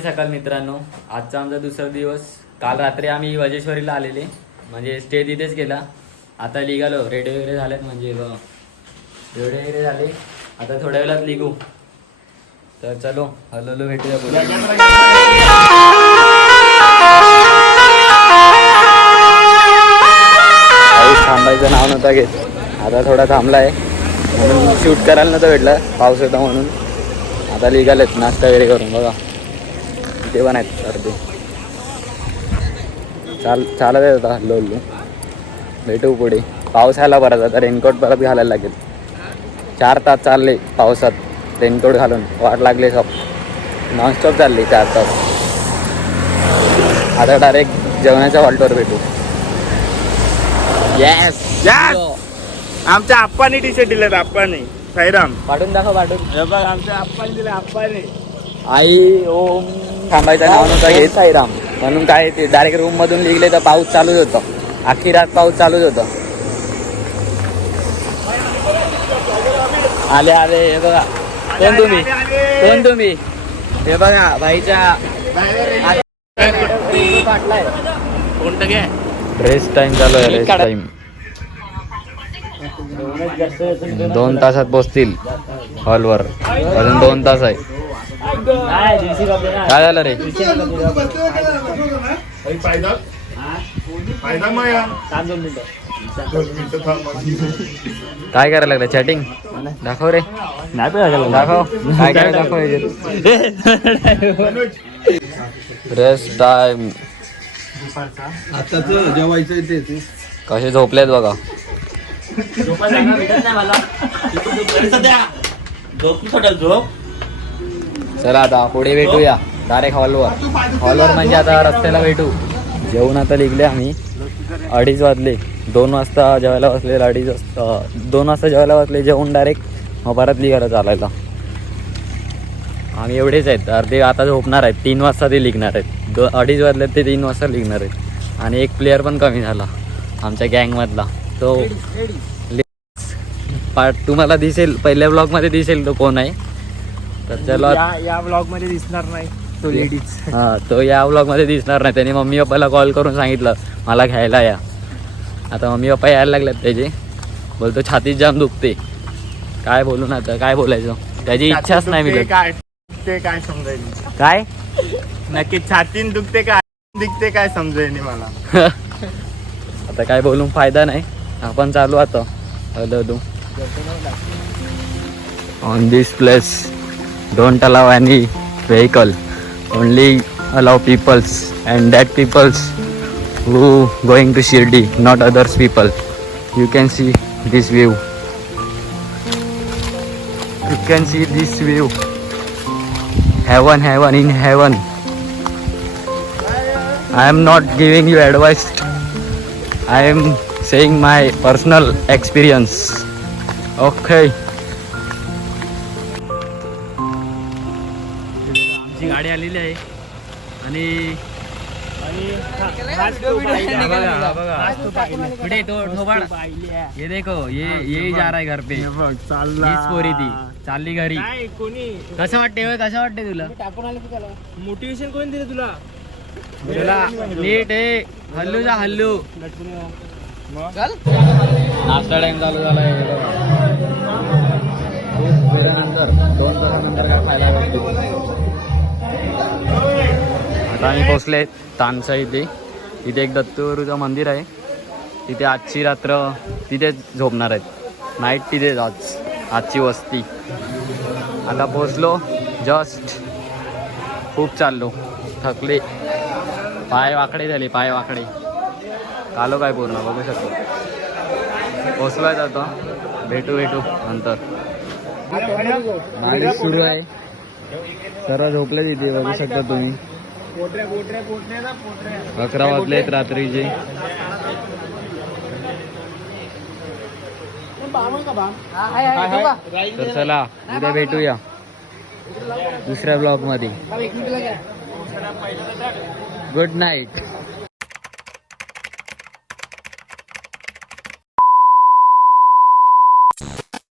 सकाळ मित्रांनो, आजचा आमचा दुसरा दिवस. काल रात्री आम्ही वजेश्वरीला आलेले, म्हणजे स्टे तिथेच केला. आता निघालो, रेडी वगैरे झालेत, म्हणजे रेडी वगैरे झाले. आता थोड्या वेळात निघू. तर चलो, हळूहळू भेटूया. थांबायचं नाव नव्हता घेत, आता थोडा थांबलाय म्हणून शूट करायला नव्हतं भेटलं, पाऊस होता म्हणून. आता निघालेत नाश्ता वगैरे करून. बघा ते पण आहेत अर्धे. चालत आहे आता हल्लो. भेटू पुढे. पाऊस आला परत, आता रेनकोट परत घालायला लागेल. 4 तास चालले पावसात रेनकोट घालून, वाट लागले सब. नॉनस्टॉप चालली 4 तास. आता डायरेक्ट जेवणाच्या हॉल्टवर भेटू. येस आमच्या आप्पाने टी शर्ट दिलेत. आप्पाने साईराम पाठवून दाखव. आमच्या आप्पाने दिले. आप्पाने आई ओम थांबायचं नाव नव्हतं घेत साईराम म्हणून. काय ते डायरेक्ट रूम मधून निघले तर पाऊस चालूच होतं. अख्खी रात पाऊस चालूच होतं. आले हे बघा. कोण तुम्ही हे बघा भाईच्या कोणतं घे. रेस टाइम चालू आहे. रेस टाइम 2 तासात पोहोचतील हॉलवर. अजून 2 तास आहे. काय झालं रे? काय करायला लागलं? चॅटिंग दाखव रे. दाखव काय दाखव. Race time. जेवायचं ते कसे झोपलेत बघा. चला आता पुढे भेटूया डायरेक्ट हॉलवर म्हणजे आता रस्त्याला भेटू. जेवण आता निघले आम्ही. 2:30 वाजले. 2 वाजता जेवायला बसले. 2:30 वाजता 2 वाजता जेवायला बसले. जेवण डायरेक्ट मग परत निघायला चालायला. आम्ही एवढेच आहेत. अर्धे आता झोपणार आहेत. 3 वाजता ते निघणार आहेत. 2:30 वाजले ते 3 वाजता निघणार आहेत. आणि एक प्लेअर पण कमी झाला आमच्या गँगमधला. तो तुम्हाला दिसेल, पहिल्या ब्लॉगमध्ये दिसेल तो कोण आहे. तर चलो या ब्लॉग मध्ये दिसणार नाही तो लेडीज. तो या ब्लॉगमध्ये दिसणार नाही. त्याने मम्मी पप्पाला कॉल करून सांगितलं मला घ्यायला या. आता मम्मी पप्पा यायला लागलेत त्याचे. बोलतो छातीत जाम दुखते. काय बोलू ना आता, काय बोलायचं. त्याची इच्छाच नाही मिळत. काय समजायला काय नक्की छातीन दुखते काय दिखते काय समजायला मला. आता काय बोलून फायदा नाही. आपण चालू आता हळू. On this place don't allow any vehicle, only allow peoples and that peoples who going to Shirdi, not others people. You can see this view. You can see this view. Heaven in heaven. I am not giving you advice. I am saying my personal experience. Okay. आमची गाडी आलेली आहे आणि कुठे तो ठोबाड. ये देखो ये जा रहा है घर पे. हीच पोरी ती चालली घरी. कसं वाटते तुला? मोटिवेशन कोण दिलं तुला? नीट आहे. हल्लू जा हल्लू. नाश्ता टाइम चालू झालाय. 2 तासानंतर काय खायला भेटते. आता आम्ही पोचले तानसा इथे एक दत्तगुरूचं मंदिर आहे. तिथे आजची रात्र तिथेच झोपणार आहेत. नाईट तिथेच आजची वस्ती. आता पोचलो जस्ट. खूप चाललो, थकले. पाय वाकडे झाले. कालो काय पूर्ण बघू शकतो. पोचलोय आता. भेटू नंतर. गाडी सुरू आहे. सर्व झोपले तिथे बघू शकता तुम्ही. 11 वाजलेत रात्रीचे. तर चला उद्या भेटूया दुसऱ्या ब्लॉग मध्ये. Good night.